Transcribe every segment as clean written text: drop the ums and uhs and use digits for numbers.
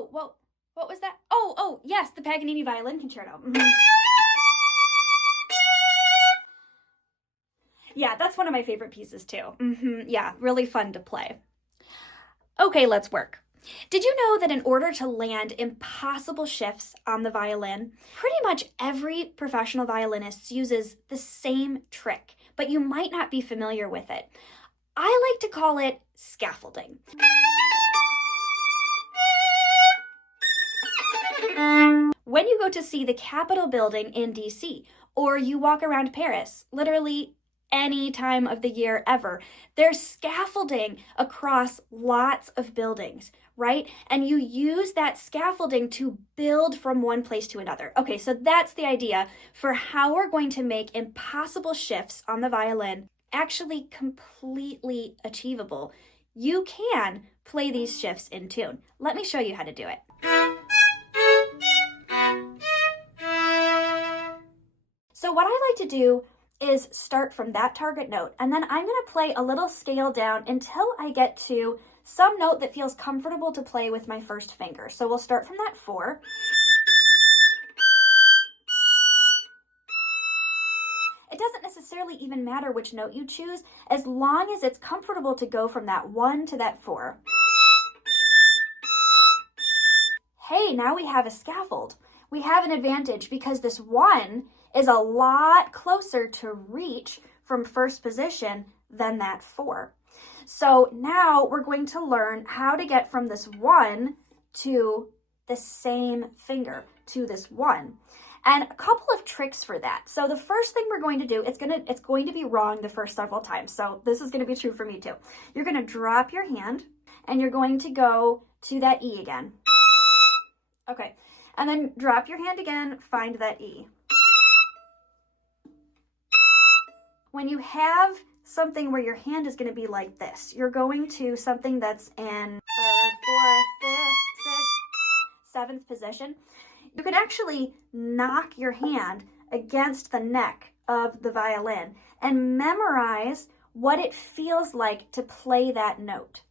Oh, well, what was that? Oh, yes, the Paganini Violin Concerto. Mm-hmm. Yeah, that's one of my favorite pieces too. Mm-hmm. Yeah, really fun to play. Okay, let's work. Did you know that in order to land impossible shifts on the violin, pretty much every professional violinist uses the same trick, but you might not be familiar with it. I like to call it scaffolding. When you go to see the Capitol building in DC, or you walk around Paris, literally any time of the year ever, there's scaffolding across lots of buildings, right? And you use that scaffolding to build from one place to another. Okay, so that's the idea for how we're going to make impossible shifts on the violin actually completely achievable. You can play these shifts in tune. Let me show you how to do it. So what I like to do is start from that target note, and then I'm going to play a little scale down until I get to some note that feels comfortable to play with my first finger. So we'll start from that 4. It doesn't necessarily even matter which note you choose, as long as it's comfortable to go from that 1 to that 4. Hey, now we have a scaffold. We have an advantage because this 1 is a lot closer to reach from first position than that 4. So now we're going to learn how to get from this 1 to the same finger, to this 1. And a couple of tricks for that. So the first thing we're going to do, it's going to be wrong the first several times. So this is going to be true for me too. You're going to drop your hand and you're going to go to that E again. Okay. And then drop your hand again, find that E. When you have something where your hand is going to be like this, you're going to something that's in 3rd, 4th, 5th, 6th, 7th position. You can actually knock your hand against the neck of the violin and memorize what it feels like to play that note.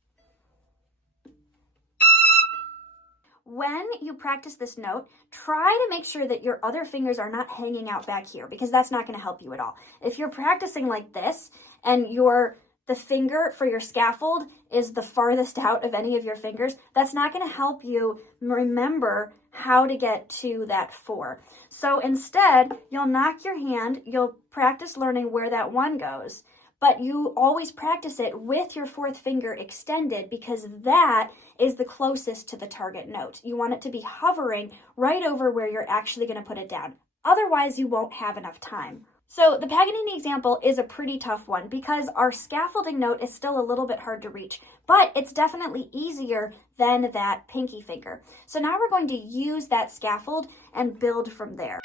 When you practice this note, try to make sure that your other fingers are not hanging out back here, because that's not going to help you at all. If you're practicing like this and the finger for your scaffold is the farthest out of any of your fingers, that's not going to help you remember how to get to that 4. So instead, you'll knock your hand, you'll practice learning where that 1 goes, but you always practice it with your 4th finger extended, because that is the closest to the target note. You want it to be hovering right over where you're actually going to put it down. Otherwise, you won't have enough time. So the Paganini example is a pretty tough one because our scaffolding note is still a little bit hard to reach, but it's definitely easier than that pinky finger. So now we're going to use that scaffold and build from there.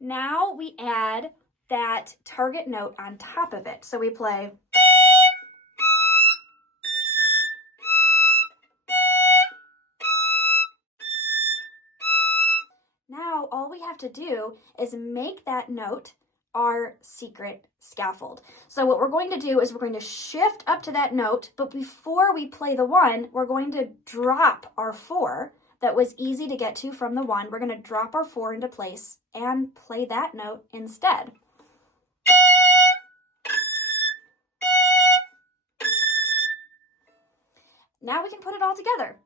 Now we add that target note on top of it. So we play. Now all we have to do is make that note our secret scaffold. So what we're going to do is we're going to shift up to that note, but before we play the 1, we're going to drop our 4 that was easy to get to from the 1. We're going to drop our 4 into place and play that note instead. Now we can put it all together.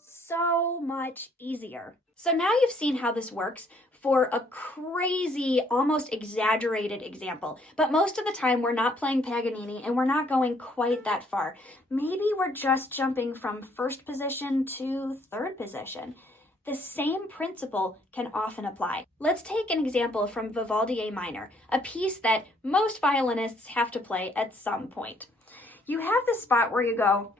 So much easier. So now you've seen how this works for a crazy, almost exaggerated example. But most of the time we're not playing Paganini and we're not going quite that far. Maybe we're just jumping from first position to 3rd position. The same principle can often apply. Let's take an example from Vivaldi A Minor, a piece that most violinists have to play at some point. You have this spot where you go,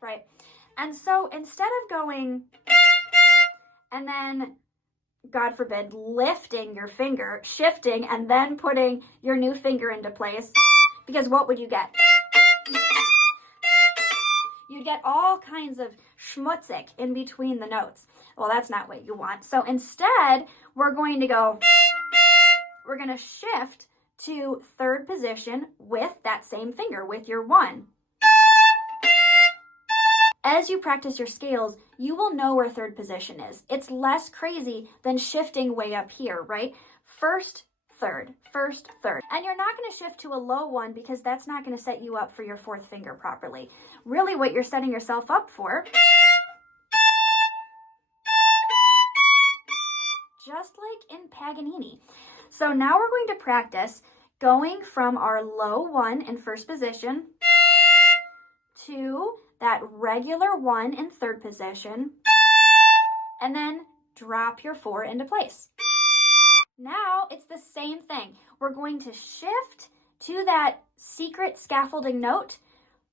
right? And so instead of going and then, God forbid, lifting your finger, shifting, and then putting your new finger into place, because what would you get? you'd get all kinds of schmutzik in between the notes. Well, that's not what you want. So instead, we're going to shift to third position with that same finger, with your 1. As you practice your scales, you will know where third position is. It's less crazy than shifting way up here, right? First, third, first, third. And you're not going to shift to a low 1 because that's not going to set you up for your 4th finger properly. Really, what you're setting yourself up for, just like in Paganini. So now we're going to practice going from our low 1 in first position to that regular 1 in third position, and then drop your 4 into place. Now it's the same thing. We're going to shift to that secret scaffolding note.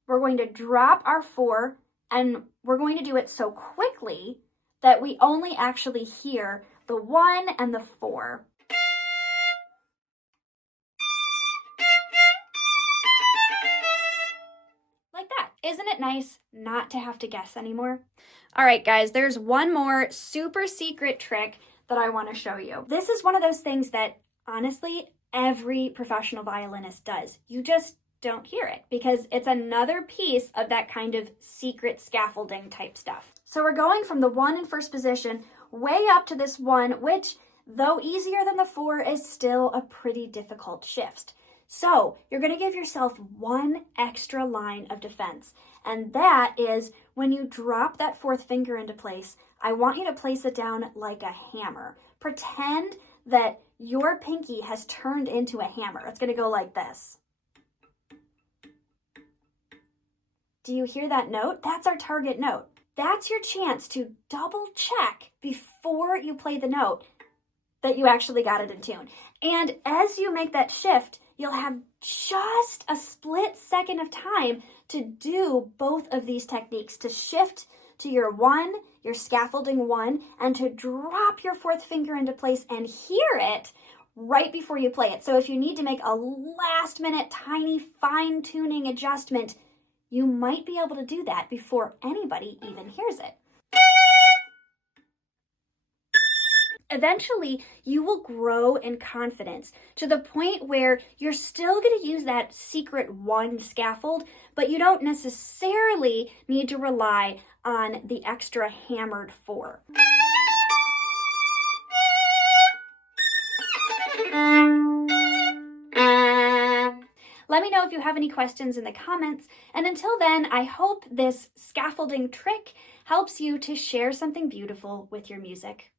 We're going to drop our 4, and we're going to do it so quickly that we only actually hear the 1 and the 4. Isn't it nice not to have to guess anymore? All right, guys, there's one more super secret trick that I want to show you. This is one of those things that, honestly, every professional violinist does. You just don't hear it because it's another piece of that kind of secret scaffolding type stuff. So we're going from the 1 in first position way up to this 1, which, though easier than the 4, is still a pretty difficult shift. So you're going to give yourself one extra line of defense, and that is when you drop that 4th finger into place, I want you to place it down like a hammer. Pretend that your pinky has turned into a hammer. It's going to go like this. Do you hear that note? That's our target note. That's your chance to double check before you play the note that you actually got it in tune. And as you make that shift, you'll have just a split second of time to do both of these techniques, to shift to your 1, your scaffolding 1, and to drop your 4th finger into place and hear it right before you play it. So if you need to make a last minute tiny fine-tuning adjustment, you might be able to do that before anybody even hears it. Eventually, you will grow in confidence to the point where you're still going to use that secret 1 scaffold, but you don't necessarily need to rely on the extra hammered 4. Let me know if you have any questions in the comments, and until then, I hope this scaffolding trick helps you to share something beautiful with your music.